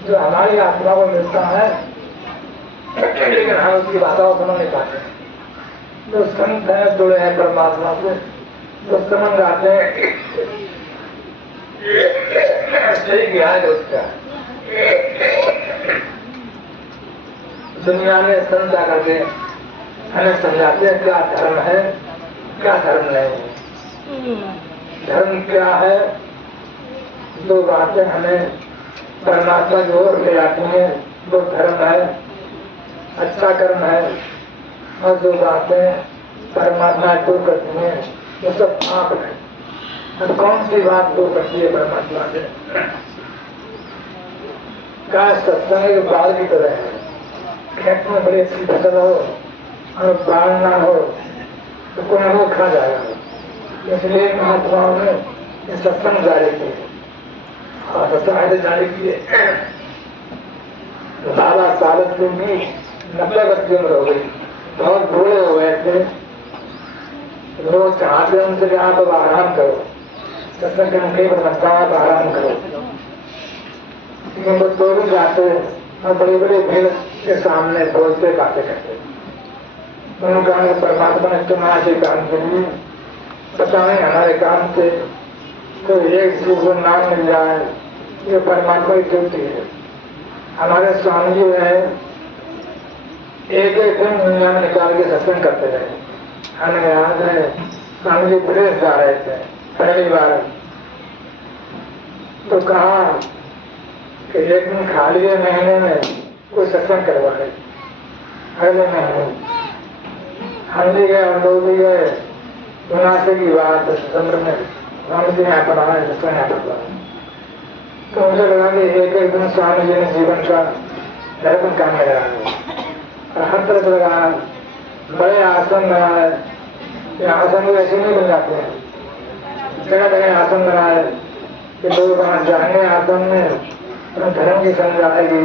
जो हमारी आत्मा को मिलता है, लेकिन हम उसकी भाषा को समझ नहीं पाते। जो संत है जुड़े हैं परमात्मा से, तो समझ जाते हैं सही ज्ञान है उसका। दुनिया में संत करके हमें समझाते हैं क्या धर्म है क्या धर्म नहीं। धर्म क्या है, दो बातें हमें परमात्मा की ओर ले जाती हैं, वो धर्म है, अच्छा कर्म है, और जो बातें परमात्मा दूर करती हैं वो सब पाप है। और कौन सी बात दूर करती है परमात्मा से? क्या सत्संग बाढ़ की तरह है, खेत में बड़ी अच्छी फसल हो और बाढ़ ना हो तो कोई ना कोई खा जाएगा। इसलिए महात्माओं ने ये सत्संग जारी किए और सत्संग जारी किए। बाबा सालत सिंह भी 90 वर्ष की उम्र हो गई, बहुत बूढ़े हो गए थे। लोग चाहते उनसे आप अब आराम करो, सत्संग के मुखे पर लगता है आराम करो, लेकिन वो तो भी जाते और बड़ी बड़ी भीड़ के सामने बोलते बातें करते। उन्होंने कहा परमात्मा ने तुम्हारा से काम के लिए पता नहीं हमारे काम से तो एक जीव को नाम मिल जाए, ये परमात्मा की ड्यूटी है। हमारे स्वामी जी है एक दिन दुनिया में निकाल के सत्संग करते रहे। हमें याद है स्वामी जी विदेश जा रहे थे पहली बार, तो कहा कि एक दिन खाली महीने में कोई सत्संग करवा रहे। अगले महीने हम भी गए और लोग भी गए, मुनासे की बात समुद्र में स्वामी जी यहाँ पर आए, सत्संग यहाँ पर आए। तो मुझे लगा कि एक एक दिन स्वामी जी ने जीवन का दर्पण काम लगाया और हर तरफ लगाया, बड़े आसन बनाए। ये आसन भी ऐसे नहीं बन जाते हैं, जगह जगह आसन बनाए कि लोग वहाँ जाएंगे आसन में तो धर्म की समझ आएगी,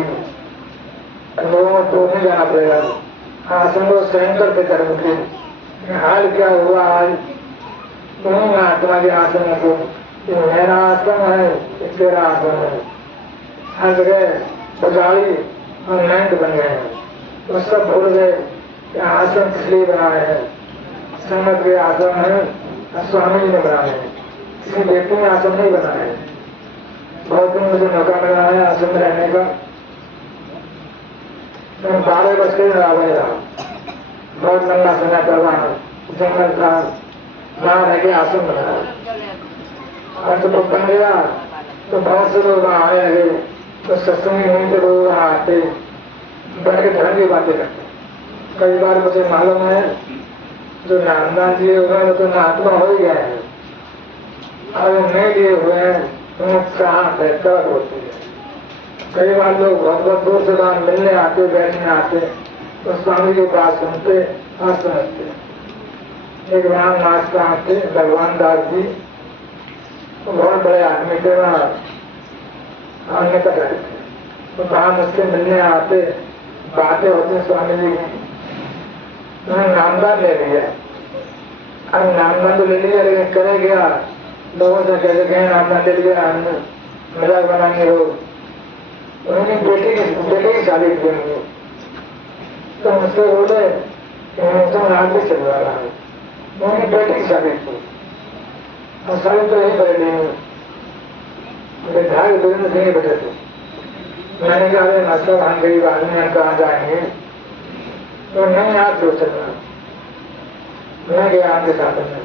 लोगों को नहीं जाना पड़ेगा। आसन को सहन करते धर्म के हाल क्या हुआ आज तुम्हें आत्मा के आसन को, ये मेरा आसन है ये तेरा आसन है। हर जगह बजाड़ी और नैंड बन गए हैं, तो सब भूल गए कि आसन किस लिए बनाए हैं। समझ के आसन है स्वामी जी ने बनाए हैं, किसी व्यक्ति ने आसन नहीं बनाए हैं। बहुत दिन मुझे मौका मिला है आसन में रहने का, मैं 12 वर्ष के रहा, बहुत लंबा समय करवा जंगल था, वहाँ रह के आसन बनाया और जब बन गया तो बहुत से लोग आने लगे। तो सत्संग नहीं थे लोग वहाँ आते बैठ के धर्म की बातें करते। कई बार मुझे मालूम है जो नामदान दिए हुए हैं तो महात्मा हो ही गए हैं, और नहीं दिए हुए हैं तो कहाँ बेहतर होती है। कई बार लोग बहुत दूर से बाहर मिलने आते बैठने आते तो स्वामी की बात सुनते और समझते। एक वहाँ मास्टर आते भगवान दास जी, तो बहुत बड़े आदमी थे, वहाँ आने तक आए थे, तो वहाँ मुझसे मिलने आते, बातें होती स्वामी जी की। उन्होंने नामदान ले लिया, अब नामदान तो ले लिया लेकिन करे गया लोगों से कैसे कहें नामदान ले लिया, हमने मजाक बनाएंगे लोग। उन्होंने बेटे की शादी की होंगे, तो मुझसे बोले तुम रात भी चलवा रहा है। उन्होंने बेटे की शादी की और शादी तो यही बदली विधायक दोनों से ही बचे थे। मैंने कहा अरे नशा हम गरीब आदमी हम कहाँ जाएंगे, तो नहीं आप जो चलना। मैं गया उनके साथ में,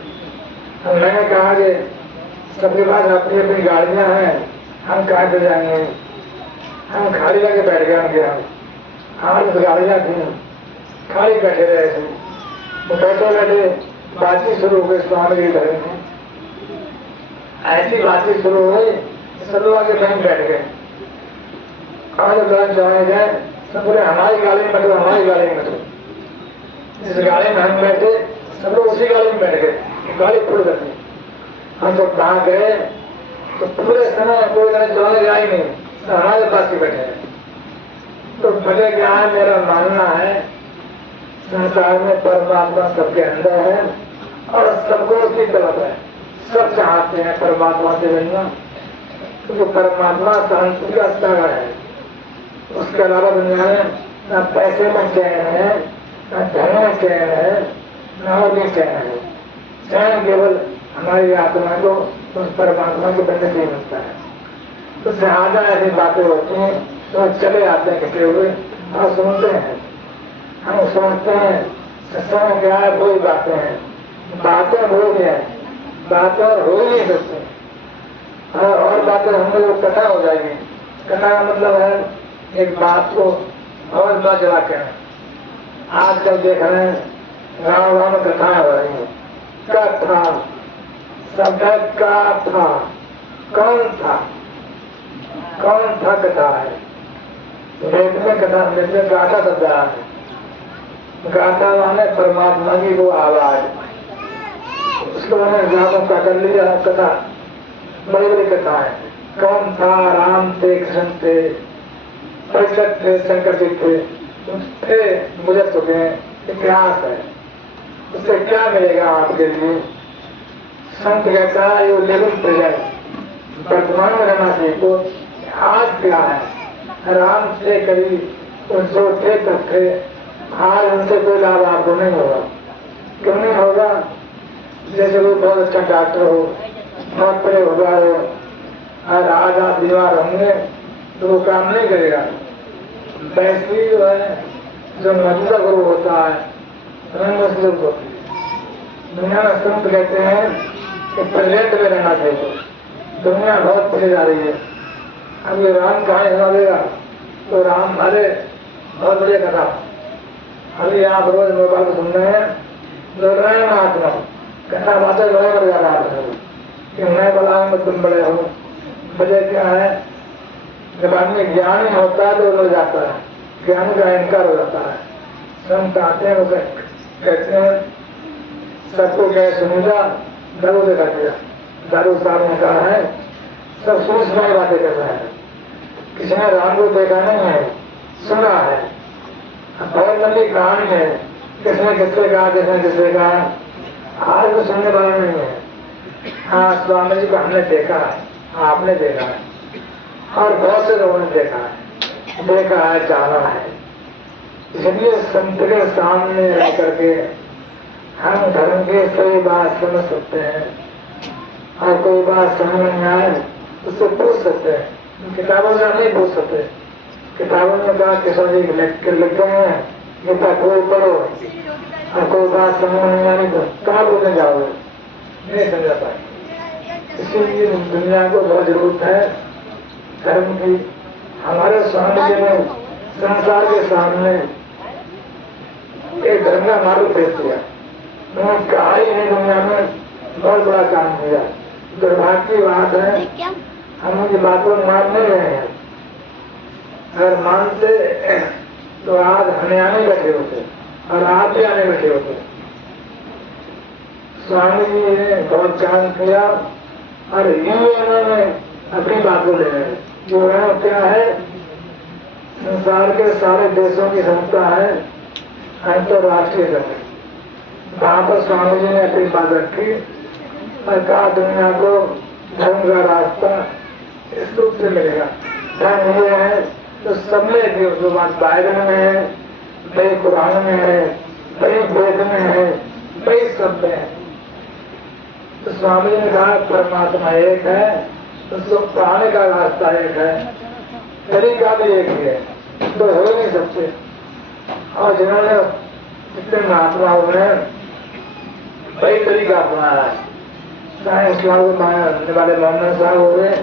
मैंने कहा कि सबके पास अपनी अपनी गाड़ियां हैं, हम कहाँ पे जाएंगे। हम खाली जाके बैठ गए उनके यहाँ, हमारी तो गाड़ियां थी, खाली बैठे रहे थे। बैठे बैठे बातचीत शुरू हो गई स्वामी के घर में। ऐसी बातचीत शुरू हो गई, सब लोग आगे कहीं बैठ गए। आज लोग जाने गए, सब बोले हमारी गाड़ी में बैठो, हमारी गाड़ी में बैठो। जिस गाड़ी में हम बैठे सब लोग उसी गाड़ी में बैठ गए, गाड़ी फुल कर दी। हम जब वहां गए तो पूरे समय कोई गाड़ी चलाने गया ही नहीं, हमारे पास ही बैठे हैं। तो मुझे क्या है, मेरा मानना है संसार में परमात्मा सबके अंदर है और सबको उसकी तरफ है। सब चाहते हैं परमात्मा से मिलना, क्योंकि परमात्मा शांति का सागर है। उसके अलावा दुनिया में न पैसे में चैन है, न धन में चैन है, न और भी चैन है। चैन केवल हमारी आत्मा को उस परमात्मा के बंदे से ही मिलता है। तो ज्यादा ऐसी बातें होती हैं तो चले आते हैं इकट्ठे हुए और सुनते हैं। हम सुनते हैं सत्संग क्या है, वही बातें हैं, बातें हो गया है, बातें और हो ही नहीं सकती। और बातें हम लोग कथा हो जाएगी। कथा का मतलब है एक बात को और बात जला के। आजकल देख रहे हैं गाँव गाँव में कथाएं हो रही हैं। कथा शब्द का था, कौन था, कौन था कथा है। वेद में कथा, वेद में गाथा शब्द है। गाथा माने परमात्मा की वो आवाज, उसको मैंने ज्यादा का कर लिया कथा। बड़ी बड़ी कथा है। कौन था, राम थे, कृष्ण थे, परिषद थे, शंकर जी थे, गुजर चुके हैं। इतिहास है, उससे क्या मिलेगा आपके लिए। संत कहता है ये लिविंग प्रेजेंट, वर्तमान में रहना सीखो। आज क्या है, राम थे कभी, जो थे तब थे, आज उनसे कोई लाभ आपको नहीं होगा। क्यों नहीं होगा? जैसे कोई बहुत अच्छा डॉक्टर हो, बहुत बड़े होगा हो, और आज आप बीमार होंगे तो वो काम नहीं करेगा। वैसे जो है, जो मौजूदा गुरु होता है, रंग होती है। दुनिया में संत कहते हैं कि प्रेजेंट में रहना चाहिए। दुनिया बहुत पीछे जा रही है। अब ये राम कहाँ हिला देगा तो राम, अरे बहुत बढ़िया कथा। अभी आप रोज मोबाइल को सुन रहे हैं, बोल रहे हैं महात्मा कथा बातें लोग कर जा रहा है कि मैं बड़ा हूँ, तुम बड़े हो। वजह क्या है, जब आदमी ज्ञानी होता है तो उड़ जाता है, ज्ञान का अहंकार हो जाता है। संत आते हैं, उसे कहते हैं सबको क्या सुनेगा, दारू देखा दिया। दारू साहब ने कहा है सब सूझ में बातें कर रहे हैं, किसी ने राम को देखा नहीं है, सुना है। बहुत लंबी कहानी है, किसने किससे कहा, किसने किससे कहा, आज तो सुनने वाला नहीं है। हाँ, स्वामी जी को हमने देखा है, आपने देखा है, और बहुत से लोगों ने देखा है, जाना है। इसलिए संत के सामने रह करके हम धर्म की सही बात समझ सकते हैं, और कोई बात समझ नहीं आए उससे पूछ सकते हैं। किताबों से नहीं पूछ सकते। किताबों में कहा किशोर जी लिख गए हैं, गीता कोई पढ़ो, और कोई बात समझ नहीं आनी तो कहाँ बोलने जाओगे, नहीं समझा पाए। इसीलिए दुनिया को बहुत जरूरत है धर्म की। हमारे स्वामी जी ने संसार के सामने एक धर्म का मार्ग पेश किया। उन्होंने कहा ही नहीं, दुनिया में बहुत बड़ा काम किया। दुर्भाग्य की बात है, हम उनकी बातों को मान नहीं रहे हैं। अगर मानते तो आज हमें आने बैठे होते और आप भी आने बैठे होते। स्वामी जी ने बहुत काम किया और यूं उन्होंने अपनी बात को ले गए। जो है क्या है, संसार के सारे देशों की संस्था है अंतरराष्ट्रीय संघ। वहां पर स्वामी जी ने अपनी बात रखी और कहा दुनिया को धर्म का रास्ता इस रूप से मिलेगा। धर्म ये है तो सब में जो बात बाइबल में है, वही कुरान में है, वही वेद में है, वही सब में है। तो स्वामी जी ने कहा परमात्मा एक है, उसको पाने का रास्ता एक है, तरीका भी एक ही है, तो हो नहीं सकते। और जिन्होंने जितने महात्माओं ने वही तरीका अपनाया है, चाहे इस्लाम को मानने वाले मोहम्मद साहब हो गए,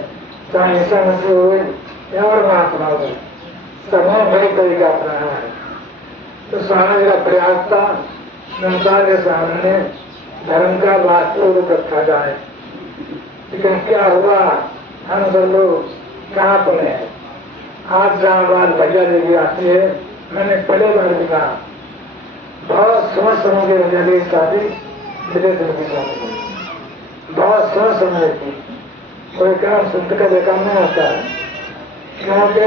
चाहे ईसा मसीह हो गए, या और महात्मा हो गए, सबने वही तरीका अपनाया है। तो स्वामी जी का प्रयास था संसार के सामने धर्म का वास्तव रूप रखा जाए। लेकिन क्या हुआ, हम सब लोग कहाँ पड़े हैं। आज जहाँ बात भैया देवी आती है, मैंने पहले बार भी कहा, बहुत सोच समझ के भैया देवी शादी विदेश में की शादी, बहुत सोच समझ की। कोई काम संत का बेकार नहीं होता है, क्योंकि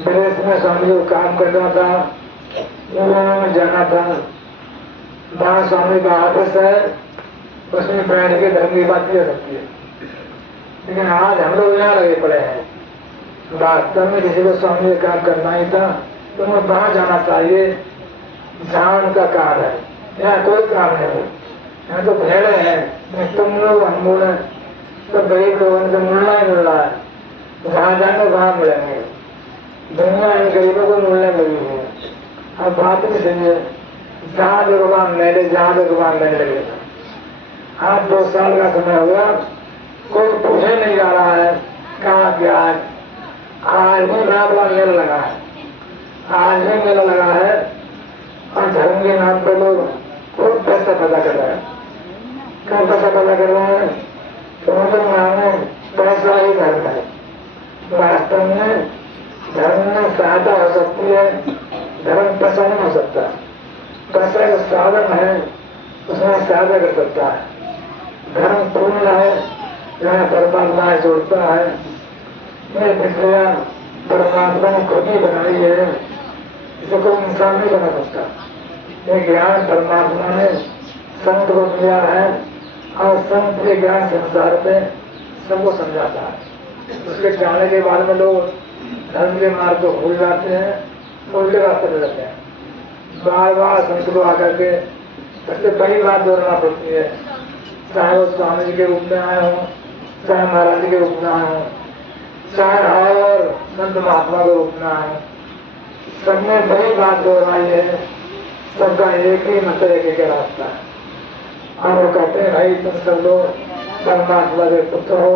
विदेश में स्वामी को काम करना था, में जाना था, वहाँ स्वामी का ऑफिस है, उसमें बैठ के धर्म की बात किया सकती है। लेकिन आज हम लोग यहाँ लगे पड़े हैं, वास्तव में किसी को स्वामी का काम करना ही था तो उन्हें वहाँ जाना चाहिए जहाँ उनका काम है। यहाँ कोई काम नहीं है, यहाँ तो भेड़े हैं, तुम लोग हम बोले सब गरीब लोगों को मिलना ही मिल रहा है, जहाँ जाएंगे वहाँ मिलेंगे। दुनिया इन गरीबों को मिलने लगी है। अब बात भी सही है, जहाँ भगवान मेले, जहाँ भगवान मेले लगेगा। आज 2 साल का समय हुआ, कोई पूछे नहीं जा रहा है कहाँ क्या है। आज भी बड़ा बड़ा मेला लगा है, आज भी मेला लगा है, और धर्म के नाम पर लोग खूब पैसा पैदा कर रहे हैं। क्या पैसा पैदा कर रहे हैं? तो उनके नाम पैसा ही धर्म है। वास्तव में धर्म में सहायता हो सकती है, धर्म पैसा नहीं हो सकता। पैसा का साधन है, उसमें सहायता कर सकता है। धर्म पूर्ण है, जहाँ परमात्मा जोड़ता है। ये विषया परमात्मा ने खुद ही बनाई है, इसे कोई इंसान नहीं बना सकता। ये ज्ञान परमात्मा ने संत को दिया है, और संत के ज्ञान संसार में सबको समझाता है। उसके जाने के बाद में लोग धर्म के मार्ग को भूल जाते हैं, उल्टे रास्ते पे रहते हैं। बार बार संत को आकर के सबसे बड़ी बात दोहराना पड़ती है, चाहे वो स्वामी जी के रूप में आए हों, चाहे महाराज जी के रूप में आए हों, चाहे और संत महात्मा के रूप में आए हों, सबने बड़ी बात दोहराई है। सबका एक ही मतलब एक रास्ता है। और वो कहते हैं, भाई तुम सब लोग परमात्मा के पुत्र हो,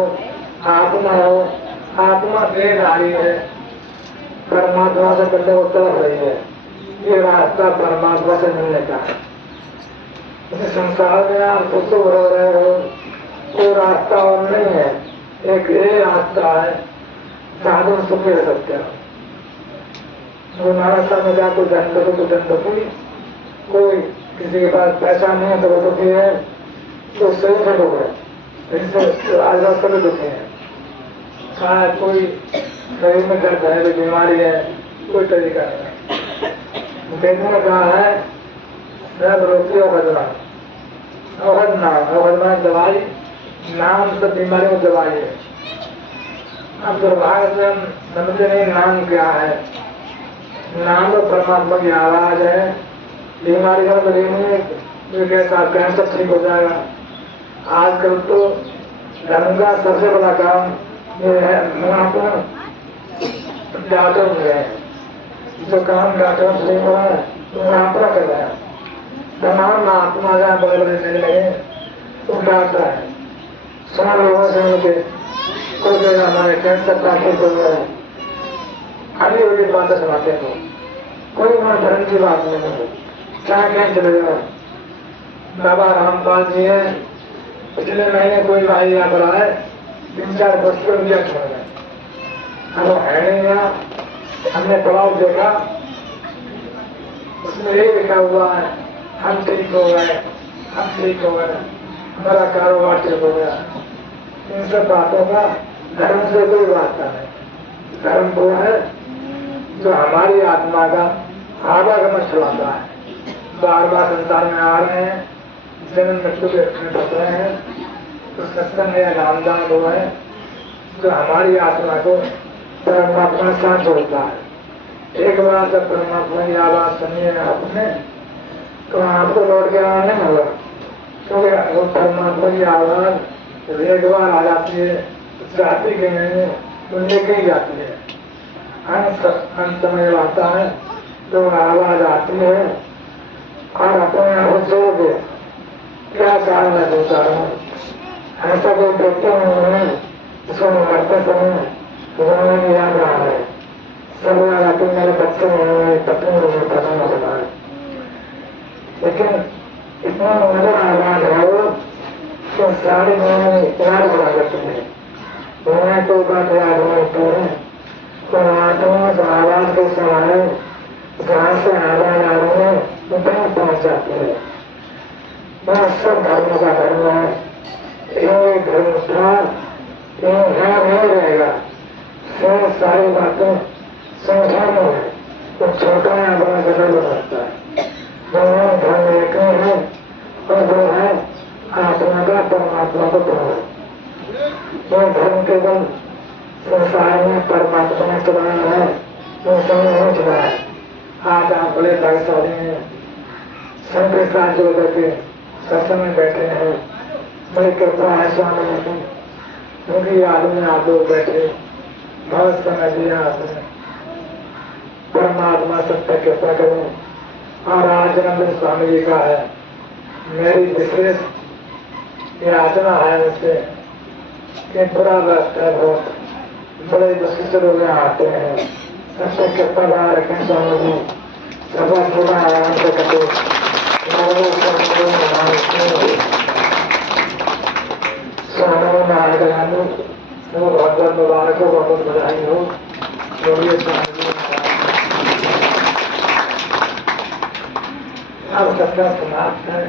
आत्मा हो, आत्मा देहधारी है, परमात्मा से करने को तड़प रही है। ये रास्ता परमात्मा से मिलने का है। इस संसार में आप खुद हो रहे हो, कोई रास्ता और नहीं है, एक ये रास्ता है जहाँ तुम सुख रह सकते हो। जो नाराज में जा कोई धन दो तो धन दुखी, कोई किसी के पास पैसा नहीं है तो वो दुखी है, तो सही से दुख है, इससे आज सभी दुखी है। शायद कोई शरीर में दर्द है, कोई बीमारी है, कोई तरीका नहीं। वेद में कहा है, सब रोगी अवधना, अवधना दवाई, नाम सब बीमारियों की दवाई है। अब दुर्भाग्य से हम समझते नहीं नाम क्या है। नाम तो परमात्मा की आवाज है। बीमारी का मतलब नहीं कैसा कैंसर ठीक हो जाएगा। आजकल तो धर्म का सबसे बड़ा काम ये है, वहाँ पर डॉक्टर हो गए, जो काम डॉक्टर से नहीं हो रहा है तो वहाँ पर कर रहे हैं। तमाम महात्मा जहाँ बड़े बड़े मिलने लगे तो डॉक्टर है। 100 लोगों से मिलके कोई जगह हमारे कैंसर का ठीक हो गया है, खाली होगी बातें सुनाते हैं। कोई वहाँ धर्म की बात नहीं है, चाहे कहीं चले जाओ। बाबा रामपाल जी है, पिछले महीने कोई भाई यहाँ पर आए, 3-4 वर्ष को दिया छोड़ गए। अब वो है नहीं यहाँ, हमने पड़ाव देखा, उसमें ये लिखा हुआ है, हम ठीक हो गए, हम ठीक हो गए, हमारा कारोबार ठीक हो गया। इन सब बातों का धर्म से कोई वास्ता नहीं। धर्म वो है जो हमारी आत्मा का आवागमन चलाता है। बार बार संसार में आ रहे हैं, जन्म मृत्यु के फंस रहे हैं, तो सत्संग या नामदान वो है जो हमारी आत्मा को परमात्मा के साथ जोड़ता है। एक बार जब परमात्मा की आवाज सुनिए आपने, तो आपको लौट के आना नहीं होगा, क्योंकि वो परमात्मा की आवाज एक बार आ जाती है, जाती के नहीं, तो लेके ही जाती है। अंत समय आता है तो आवाज आती है, और अपने आप जोड़ दे क्या कारण है दो कारण। ऐसा कोई देखते हैं जिसको मरते समय उन्होंने याद रहा है, सब याद आते मेरे बच्चे पत्नी पता न चला है। लेकिन इतना नजर आबाद हो तो सारे दुनिया में इतना बड़ा करते हैं। दुनिया को बात याद होती है तो आत्मा से आवाज के समय जहाँ से आवाज आ रही है उतना पहुंच जाती है। वह सब धर्मों का धर्म है। एक धर्म था यहाँ नहीं रहेगा। सब सारी बातें संख्या में है तो छोटा या बड़ा बदल सकता है। दोनों धर्म एक है और वो है आत्मा का परमात्मा को प्रेम। वो धर्म केवल संसार में परमात्मा ने चलाया है, वो समय नहीं चलाया है। आज आप बड़े भाग्यशाली हैं, संत साथ जो करके सत्संग में बैठे हैं, बड़ी कृपा है स्वामी जी की, उनकी याद में आप लोग बैठे बहुत समय दिया आपने। परमात्मा सत्य कृपा करें। और आज जन्मदिन स्वामी जी का है। मेरी विशेष याचना है मुझसे कि बुरा वक्त है, बहुत बड़े दुष्ट लोग यहाँ आते हैं। सत्य कृपा बना रखें स्वामी जी, सदा सदा आराम से कटे। स्वामी नारायण वो भगवत मुबारक हो, बहुत बधाई हो। बोलिए स्वामी जी। अब सत्ता समाप्त है।